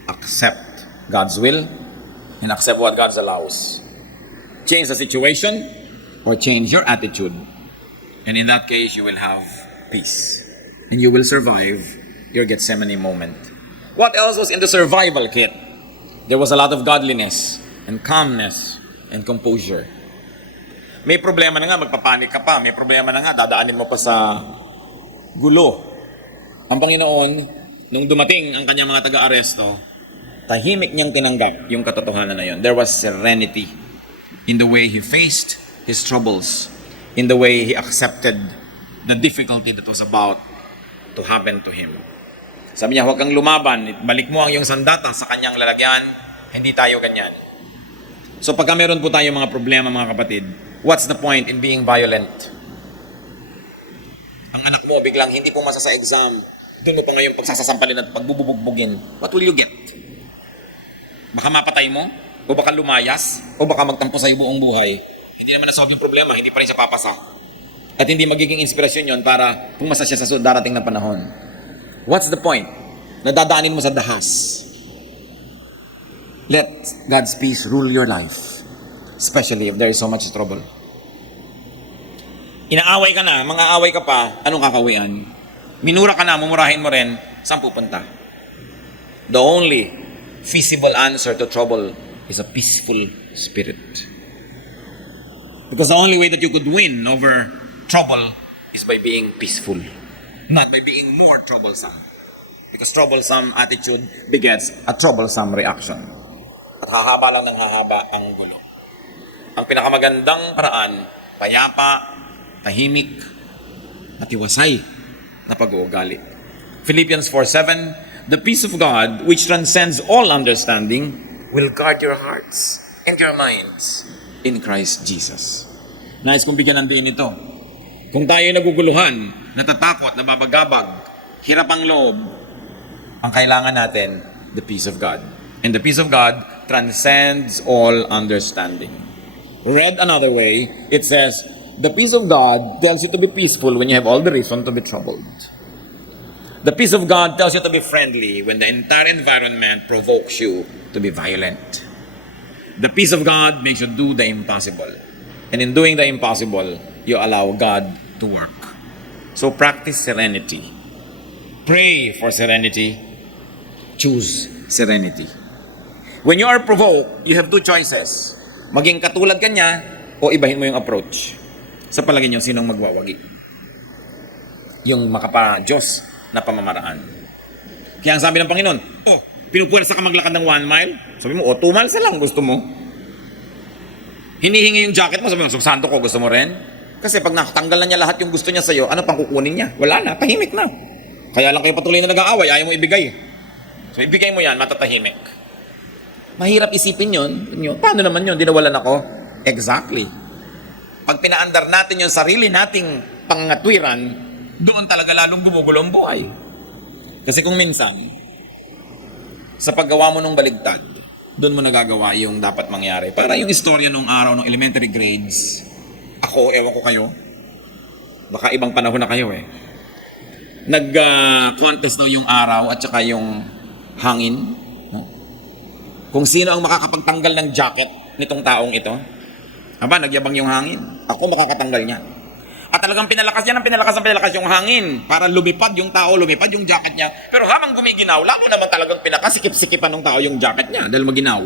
accept God's will and accept what God allows. Change the situation or change your attitude. And in that case, you will have peace. And you will survive your Gethsemane moment. What else was in the survival kit? There was a lot of godliness and calmness and composure. May problema na nga, magpapanik ka pa. May problema na nga, dadaanin mo pa sa gulo. Ang Panginoon, nung dumating ang kanyang mga taga-aresto, tahimik niyang tinanggap yung katotohanan na yun. There was serenity in the way he faced his troubles, in the way he accepted the difficulty that was about to happen to him. Sabi niya, huwag kang lumaban, balik mo ang iyong sandata sa kanyang lalagyan, hindi tayo ganyan. So pagka meron po tayo mga problema mga kapatid, what's the point in being violent? Ang anak mo biglang hindi pumasa sa exam, doon mo pa ngayon pagsasampalin at pagbububugbugin, what will you get? Baka mapatay mo? O baka lumayas? O baka magtampo sa'yo buong buhay? Hindi naman nasolve yung problema, hindi pa rin siya papasa. At hindi magiging inspirasyon yon para pumasa siya sa darating na panahon. What's the point? Nadadaanin mo sa dahas. Let God's peace rule your life. Especially if there is so much trouble. Inaaway ka na, mga away ka pa, anong kakawian? Minura ka na, mumurahin mo rin, saan pupunta? The only feasible answer to trouble is a peaceful spirit. Because the only way that you could win over trouble is by being peaceful, not by being more troublesome. Because troublesome attitude begets a troublesome reaction. At hahaba lang ng hahaba ang gulo. Ang pinakamagandang paraan, payapa, tahimik, at iwasay na pag-uugali. Philippians 4:7, the peace of God, which transcends all understanding, will guard your hearts and your minds in Christ Jesus. Nais kong bigyan ng diin ito. Kung tayo naguguluhan, natatakot, nababagabag, hirap ang loob, ang kailangan natin, the peace of God. And the peace of God transcends all understanding. Read another way, it says, the peace of God tells you to be peaceful when you have all the reason to be troubled. The peace of God tells you to be friendly when the entire environment provokes you to be violent. The peace of God makes you do the impossible. And in doing the impossible, you allow God to work. So practice serenity. Pray for serenity. Choose serenity. When you are provoked, you have two choices. Maging katulad ka niya o ibahin mo yung approach. Sa palagay niyo, sinong magwawagi? Yung makapa-Diyos na pamamaraan. Kaya ang sabi ng Panginoon, pinupuwersa ka maglakad ng 1 mile? Sabi mo, 2 miles na lang gusto mo. Hinihingi yung jacket mo, sabi mo, santo ko, gusto mo rin? Kasi pag nakatanggal na niya lahat yung gusto niya sa'yo, ano pang kukunin niya? Wala na, tahimik na. Kaya lang kayo patuloy na nag-aaway, ayaw mo ibigay. So ibigay mo yan, matatahimik. Mahirap isipin yun. Paano naman yun? Dinawalan ako? Exactly. Pag pinaandar natin yung sarili nating pangatwiran, doon talaga lalong gumugulo ang buhay. Kasi kung minsan, sa paggawa mo ng baligtad, doon mo nagagawa yung dapat mangyari. Para yung istorya nung araw, ng elementary grades, ako, ewan ko kayo, baka ibang panahon na kayo eh. Nag-contest daw yung araw at saka yung hangin. No? Kung sino ang makakapagtanggal ng jacket nitong taong ito. Nagyabang yung hangin. Ako makakatanggal niya. At talagang pinalakas yung hangin para lumipad yung tao, lumipad yung jacket niya. Pero habang gumiginaw, lalo naman talagang pinakasikip-sikipan ng tao yung jacket niya dahil maginaw.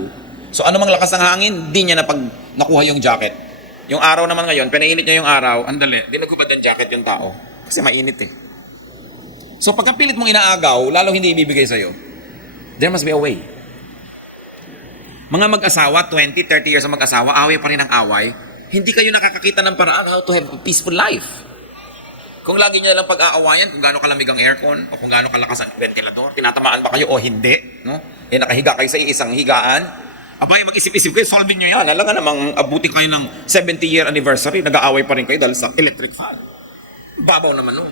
So ano mang lakas ng hangin, di niya nakuha yung jacket. Yung araw naman ngayon, pinainit niya yung araw, andali, di nagubad ng jacket yung tao. Kasi mainit eh. So pagkapilit mong inaagaw, lalong hindi ibibigay sa'yo. There must be a way. Mga mag-asawa, 20, 30 years ang mag-asawa, away pa rin ang away. Hindi kayo nakakakita ng paraan how to have a peaceful life. Kung lagi nyo lang pag-aawayan, kung gaano kalamig ang aircon, o kung gaano kalakas ang ventilador, tinatamaan ba kayo o hindi, no? Nakahiga kayo sa isang higaan, Abay, mag-isip-isip kayo, solving nyo yan. Alam nga namang abuti kayo ng 70-year anniversary, nag-aaway pa rin kayo dahil sa electric fan. Babaw naman nun.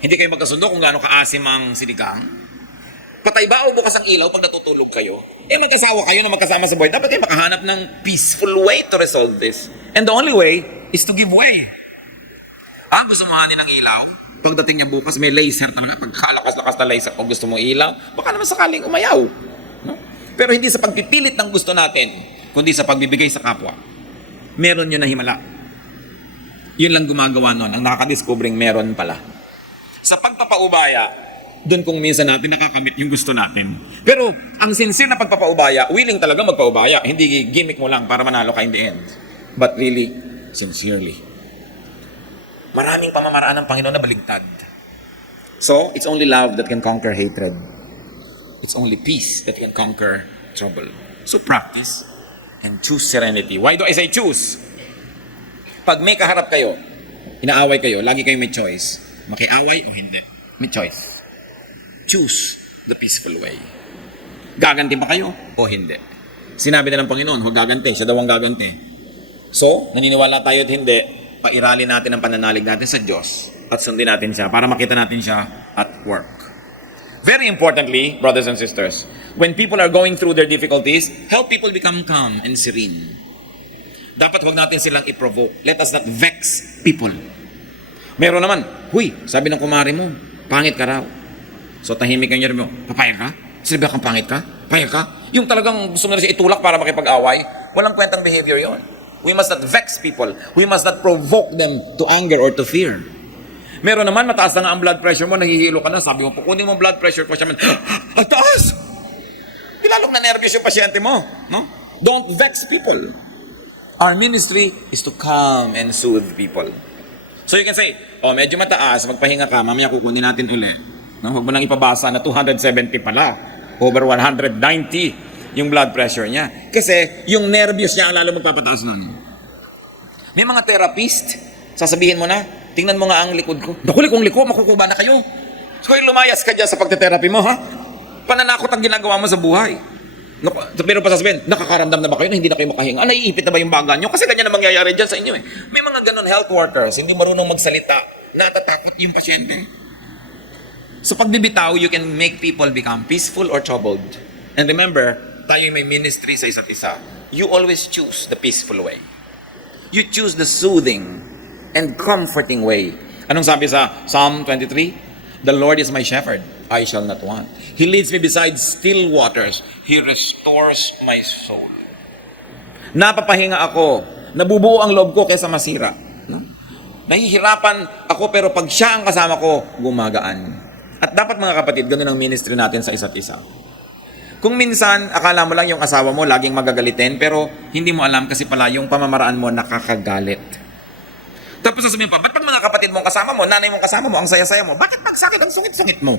Hindi kayo magkasundo kung gaano kaasim ang sinigang. Patay ba o bukas ang ilaw pag natutulog kayo? Magkasawa kayo na magkasama sa buhay. Dapat kayo makahanap ng peaceful way to resolve this. And the only way is to give way. Gusto mo hanin ng ilaw? Pagdating niya bukas, may laser talaga. Pagkalakas-lakas na laser, kung gusto mo ilaw, baka naman sakaling umayaw. No? Pero hindi sa pagpipilit ng gusto natin, kundi sa pagbibigay sa kapwa. Meron yun na himala. Yun lang gumagawa nun, ang nakakadiscovering meron pala. Sa pagpapaubaya, doon kung minsan natin nakakamit yung gusto natin. Pero ang sincere na pagpapaubaya, willing talaga magpaubaya. Hindi gimmick mo lang para manalo ka in the end. But really, sincerely. Maraming pamamaraan ng Panginoon na baligtad. So, it's only love that can conquer hatred. It's only peace that can conquer trouble. So practice and choose serenity. Why do I say choose? Pag may kaharap kayo, inaaway kayo, lagi kayo may choice. Makiaway o hindi. May choice. Choose the peaceful way. Gaganti ba kayo o hindi? Sinabi na ng Panginoon, huwag gaganti. Siya daw ang gaganti. So, naniniwala tayo at hindi, pairali natin ang pananalig natin sa Diyos at sundin natin siya para makita natin siya at work. Very importantly, brothers and sisters, when people are going through their difficulties, help people become calm and serene. Dapat huwag natin silang i-provoke. Let us not vex people. Meron naman, huy, sabi ng kumari mo, pangit ka raw. So tahimik ang niya mo, papayag ka? Sabi kang pangit ka? Papayag ka? Yung talagang gusto mo na siya itulak para makipag-away, walang kwentang behavior yon. We must not vex people. We must not provoke them to anger or to fear. Meron naman, mataas na nga ang blood pressure mo, nahihilo ka na, sabi mo, kunin mo blood pressure ko siya, ang taas! Lalong na nervyos yung pasyente mo. No? Don't vex people. Our ministry is to calm and soothe people. So you can say, medyo mataas, magpahinga ka, mamaya kukunin natin ulit. No? Huwag mo nang ipabasa na 270 pala, over 190 yung blood pressure niya. Kasi yung nervyos niya ang lalo magpapataas na. May mga therapist, sasabihin mo na, tingnan mo nga ang likod ko. Naku, likong liko, makukuba na kayo. So lumayas ka dyan sa pagte-therapy mo, ha? Pananakot ang ginagawa mo sa buhay. Pero pa sasabihin, nakakaramdam na ba kayo na hindi na kayo makahinga? Naiipit na ba yung baga nyo? Kasi ganyan na mangyayari dyan sa inyo eh. May mga ganun health workers, hindi marunong magsalita, natatakot yung pasyente. So pagbibitaw, you can make people become peaceful or troubled. And remember, tayo may ministry sa isa't isa. You always choose the peaceful way. You choose the soothing and comforting way. Anong sabi sa Psalm 23? The Lord is my shepherd, I shall not want. He leads me beside still waters. He restores my soul. Napapahinga ako. Nabubuo ang loob ko kaysa masira. No? Nahihirapan ako pero pag siya ang kasama ko, gumagaan. At dapat mga kapatid, ganun ang ministry natin sa isa't isa. Kung minsan, akala mo lang yung asawa mo laging magagalitin, pero hindi mo alam kasi pala yung pamamaraan mo nakakagalit. Tapos sasabihin pa, ba't pag mga kapatid mong kasama mo, nanay mong kasama mo, ang saya-saya mo, bakit pagsakit ang sungit-sungit mo?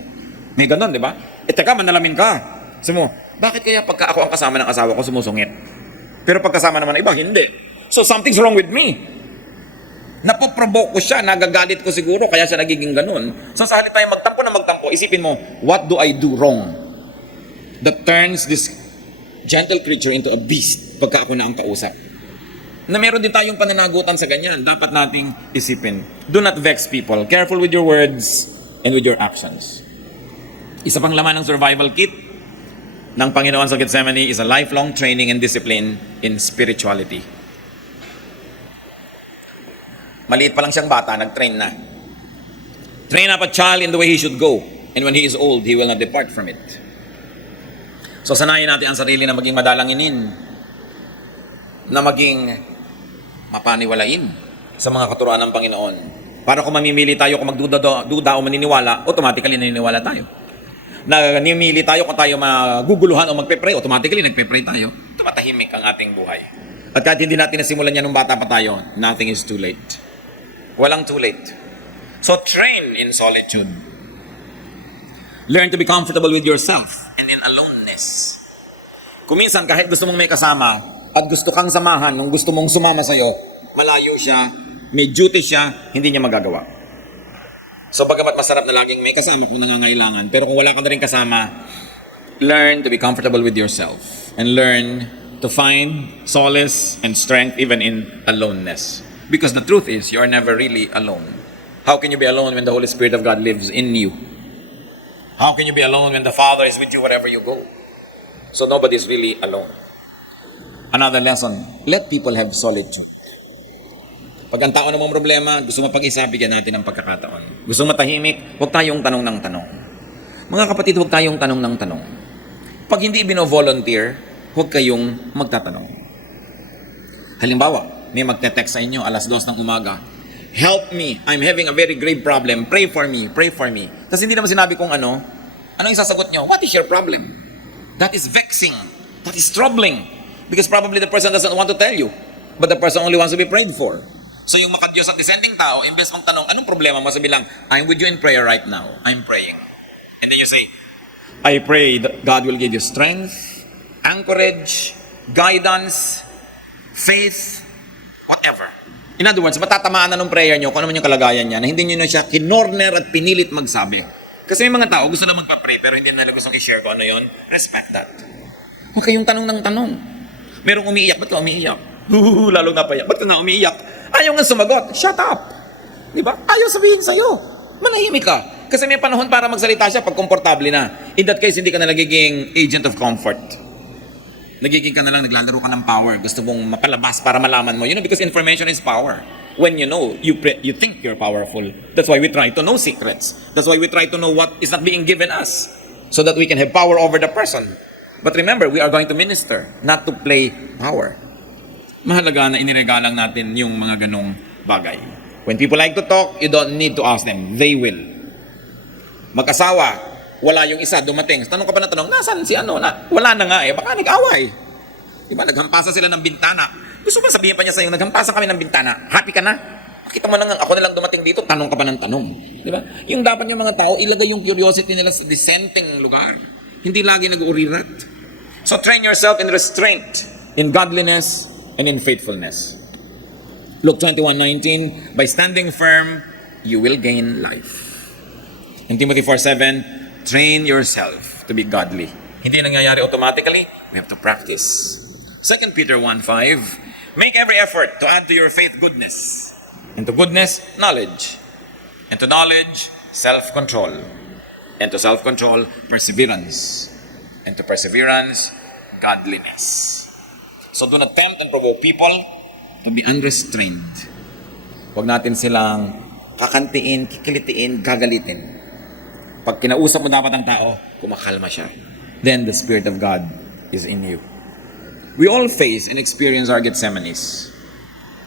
May ganun, di ba? Teka, manalamin ka. Sabi mo, bakit kaya pagka ako ang kasama ng asawa ko, sumusungit? Pero pagkasama naman ng iba, hindi. So something's wrong with me. Napoprovoke ko siya, nagagalit ko siguro, kaya siya nagiging ganun. So sa halip tayo magtampo na magtampo, isipin mo, what do I do wrong that turns this gentle creature into a beast pagka ako na ang kausap? Na meron din tayong pananagutan sa ganyan, dapat nating isipin. Do not vex people. Careful with your words and with your actions. Isa pang laman ng survival kit ng Panginoon sa Gethsemane is a lifelong training and discipline in spirituality. Maliit pa lang siyang bata, nag-train na. Train up a child in the way he should go, and when he is old, he will not depart from it. So sanayin natin ang sarili na maging madalanginin, na maging mapaniwalain sa mga katuruan ng Panginoon. Para kung mamimili tayo kung magduda o maniniwala, automatically naniniwala tayo. Namimili tayo kung tayo maguguluhan o magpe-pray, automatically nagpe-pray tayo. Tumatahimik ang ating buhay. At kahit hindi natin nasimulan yan nung bata pa tayo, nothing is too late. Walang too late. So train in solitude. Learn to be comfortable with yourself and in aloneness. Kung minsan kahit gusto mong may kasama at gusto kang samahan nung gusto mong sumama sa'yo, malayo siya, may duty siya, hindi niya magagawa. So bagamat masarap na laging may kasama kung nangangailangan, pero kung wala ka na rin kasama, learn to be comfortable with yourself and learn to find solace and strength even in aloneness. Because the truth is, you are never really alone. How can you be alone when the Holy Spirit of God lives in you? How can you be alone when the Father is with you wherever you go? So nobody is really alone. Another lesson, let people have solitude. Pag ang tao namang problema, gusto mapag-isa, bigyan natin ng pagkakataon. Gusto matahimik, huwag tayong tanong ng tanong. Mga kapatid, huwag tayong tanong ng tanong. Pag hindi bino-volunteer, huwag kayong magtatanong. Halimbawa, may magte-text sa inyo alas 2 ng umaga. Help me, I'm having a very grave problem. Pray for me, pray for me. Tapos hindi naman sinabi kung ano yung sasagot nyo? What is your problem? That is vexing. That is troubling. Because probably the person doesn't want to tell you. But the person only wants to be prayed for. So yung makadiyos at descending tao, imbes magtanong, anong problema mo? Sabi lang, I'm with you in prayer right now. I'm praying. And then you say, I pray that God will give you strength, anchorage, guidance, faith, whatever. In other words, matatamaan na ng prayer nyo kung ano man yung kalagayan niya na hindi nyo na siya kinorner at pinilit magsabi. Kasi may mga tao gusto na magpa-pray pero hindi nila gustong i-share kung ano yun. Respect that. Huwag kayong tanong ng tanong. Merong umiiyak, ba't ka umiiyak? Lalong napayak. Ba't ka nga umiiyak? Ayaw nga sumagot. Shut up. Diba? Ayaw sabihin sa'yo. Manahimik ka. Kasi may panahon para magsalita siya pag komportable na. In that case, hindi ka na nagiging agent of comfort. Nagiging ka na lang, naglalaro ka ng power. Gusto mong mapalabas para malaman mo. You know, because information is power. When you know, you think you're powerful. That's why we try to know secrets. That's why we try to know what is not being given us. So that we can have power over the person. But remember, we are going to minister, not to play power. Mahalaga na iniregalang natin yung mga ganong bagay. When people like to talk, you don't need to ask them. They will. Mag-asawa, wala yung isa, dumating. Tanong ka pa na tanong, nasaan si ano? Wala na nga eh, baka nag-away. Diba, naghampasa sila ng bintana. Gusto ba sabihin pa niya sa'yo, naghampasa kami ng bintana. Happy ka na? Makita mo lang, ako na lang dumating dito, tanong ka pa ng tanong. Diba? Yung dapat yung mga tao, ilagay yung curiosity nila sa dissenting lugar. Hindi lagi nag-uurirat. So train yourself in restraint, in godliness, and in faithfulness. Luke 21:19, by standing firm, you will gain life. In Timothy 4:7, train yourself to be godly. Hindi nangyayari automatically, we have to practice. 2 Peter 1:5, make every effort to add to your faith goodness, and to goodness, knowledge, and to knowledge, self-control, and to self-control, perseverance, and to perseverance, godliness. So do not tempt and provoke people to be unrestrained. Huwag natin silang kakantiin, kikilitiin, gagalitin. Pag kinausap mo dapat ang tao, kumakalma siya. Then the Spirit of God is in you. We all face and experience our Gethsemanes.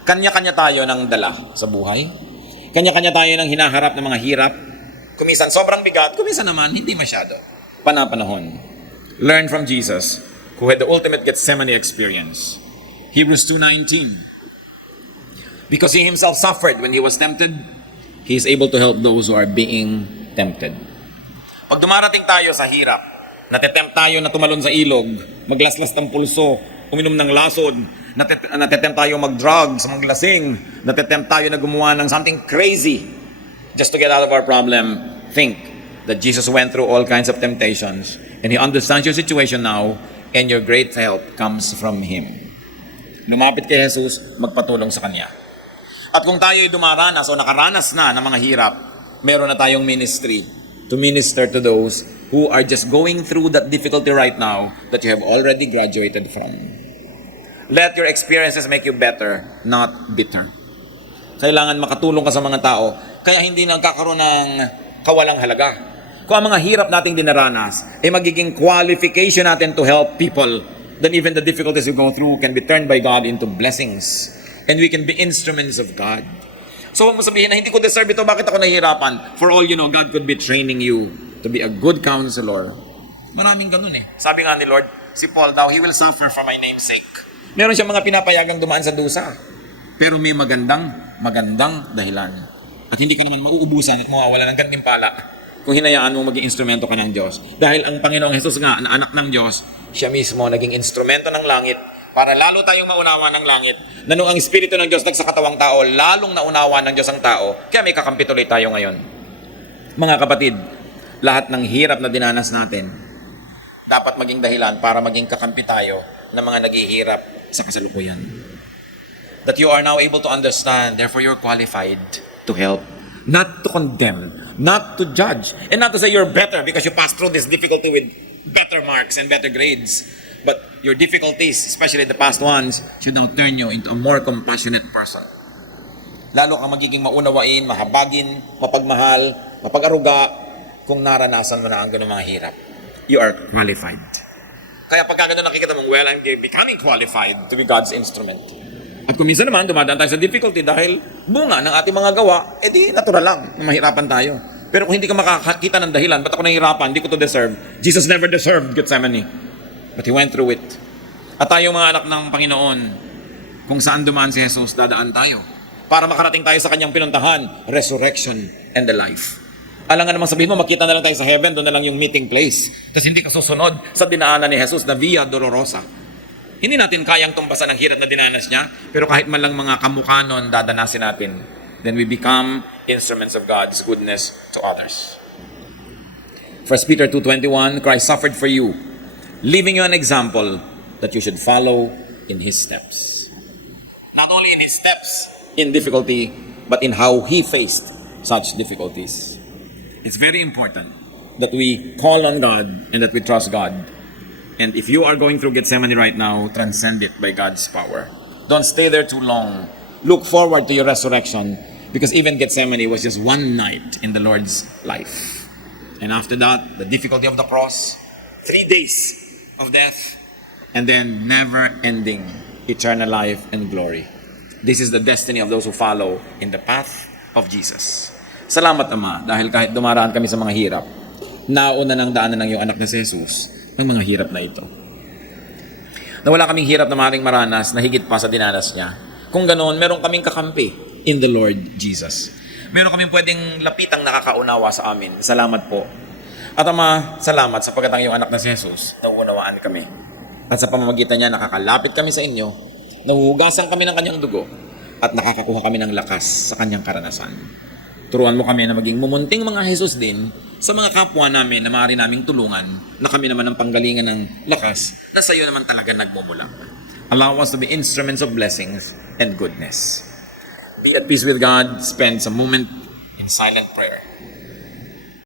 Kanya-kanya tayo ng dala sa buhay. Kanya-kanya tayo ng hinaharap ng mga hirap. Kuminsan sobrang bigat, kuminsan naman hindi masyado. Panapanahon. Learn from Jesus, who had the ultimate Gethsemane experience. Hebrews 2:19. Because he himself suffered when he was tempted, he is able to help those who are being tempted. Pag dumarating tayo sa hirap, natetempt tayo na tumalon sa ilog, maglaslas ng pulso, uminom ng lasod, natetempt tayo mag-drugs, maglasing, natetempt tayo na gumawa ng something crazy just to get out of our problem. Think that Jesus went through all kinds of temptations and he understands your situation now and your great help comes from Him. Lumapit kay Jesus, magpatulong sa Kanya. At kung tayo'y dumaranas o nakaranas na ng mga hirap, meron na tayong ministry to minister to those who are just going through that difficulty right now that you have already graduated from. Let your experiences make you better, not bitter. Kailangan makatulong ka sa mga tao, kaya hindi nagkakaroon ng kawalang halaga. Kung ang mga hirap nating dinaranas, ay magiging qualification natin to help people, then even the difficulties we go through can be turned by God into blessings. And we can be instruments of God. So huwag mo sabihin na hindi ko deserve ito, bakit ako nahihirapan? For all you know, God could be training you to be a good counselor. Maraming ganun eh. Sabi nga ni Lord, si Paul daw, he will suffer for my name's sake. Meron siyang mga pinapayagang dumaan sa dusa. Pero may magandang dahilan. At hindi ka naman mauubusan at mawawala ng gantimpala kung hinayaan mo maging instrumento ka ng Diyos. Dahil ang Panginoong Jesus nga, na anak ng Diyos, siya mismo naging instrumento ng langit para lalo tayong maunawa ng langit na nung ang Espiritu ng Diyos nagsakatawang tao, lalong naunawa ng Diyos ang tao, kaya may kakampi tuloy tayo ngayon. Mga kapatid, lahat ng hirap na dinanas natin, dapat maging dahilan para maging kakampi tayo ng mga naghihirap sa kasalukuyan. That you are now able to understand, therefore you're qualified to help. Not to condemn, not to judge, and not to say you're better because you passed through this difficulty with better marks and better grades. But your difficulties, especially the past ones, should now turn you into a more compassionate person. Lalo kang magiging maunawain, mahabagin, mapagmahal, mapag-aruga kung naranasan mo na ang ganung mga hirap. You are qualified. Kaya pagka ganun nakikita mong, well, I'm becoming qualified to be God's instrument. At kung minsan naman, dumadaan tayo sa difficulty dahil bunga ng ating mga gawa, edi natural lang na mahirapan tayo. Pero kung hindi ka makakita ng dahilan, ba't ako nahihirapan, hindi ko to deserve. Jesus never deserved Gethsemane. But He went through it. At tayo mga anak ng Panginoon, kung saan dumaan si Jesus, dadaan tayo. Para makarating tayo sa kanyang pinuntahan, resurrection and the life. Alam nga naman sabihin mo, makita na lang tayo sa heaven, doon na lang yung meeting place. Tapos hindi ka susunod sa dinaanan ni Jesus na Via Dolorosa. Hindi natin kayang tumbasan ang hirap na dinanas niya, pero kahit man lang mga kamukha nun, dadanasin natin. Then we become instruments of God's goodness to others. 1 Peter 2:21, Christ suffered for you, leaving you an example that you should follow in His steps. Not only in His steps, in difficulty, but in how He faced such difficulties. It's very important that we call on God and that we trust God. And if you are going through Gethsemane right now, transcend it by God's power. Don't stay there too long. Look forward to your resurrection, because even Gethsemane was just one night in the Lord's life. And after that, the difficulty of the cross, 3 days of death, and then never-ending eternal life and glory. This is the destiny of those who follow in the path of Jesus. Salamat, Ama, dahil kahit dumaraan kami sa mga hirap, nauna ng daanan ng iyong anak na si Jesus ng mga hirap na ito. Na wala kaming hirap na maaaring maranas na higit pa sa dinanas niya. Kung ganoon, meron kaming kakampi in the Lord Jesus. Meron kaming pwedeng lapitang nakakaunawa sa amin. Salamat po. At Ama, salamat sapagkat ang iyong anak na si Jesus, nauunawaan kami. At sa pamamagitan niya, nakakalapit kami sa inyo, nahuhugasan kami ng kanyang dugo, at nakakakuha kami ng lakas sa kanyang karanasan. Turuan mo kami na maging mumunting mga Jesus din sa mga kapwa namin na maaari naming tulungan, na kami naman ang panggalingan ng lakas na sa iyo naman talaga nagmumula. Allow us to be instruments of blessings and goodness. Be at peace with God. Spend some moment in silent prayer.